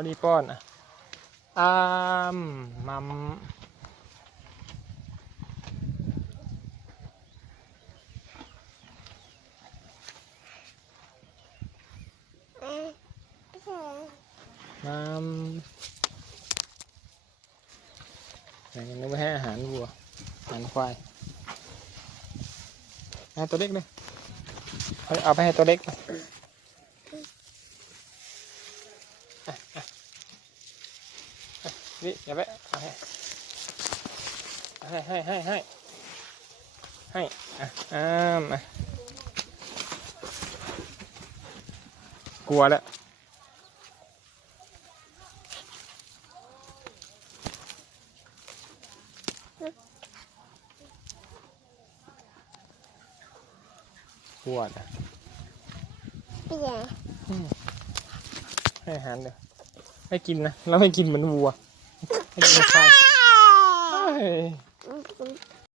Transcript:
เขาดีป้อนอ่ะมัมอย่างนี้ไม่ให้อาหารวัวอาหารควายให้ตัวเล็กเลยเอาไปให้ตัวเล็กนี่อย่าไปเอาให้กลัวแล้วกลัวนะให้อาหารเลยให้กินนะแล้วให้กินเหมือนวัวให้กินควาย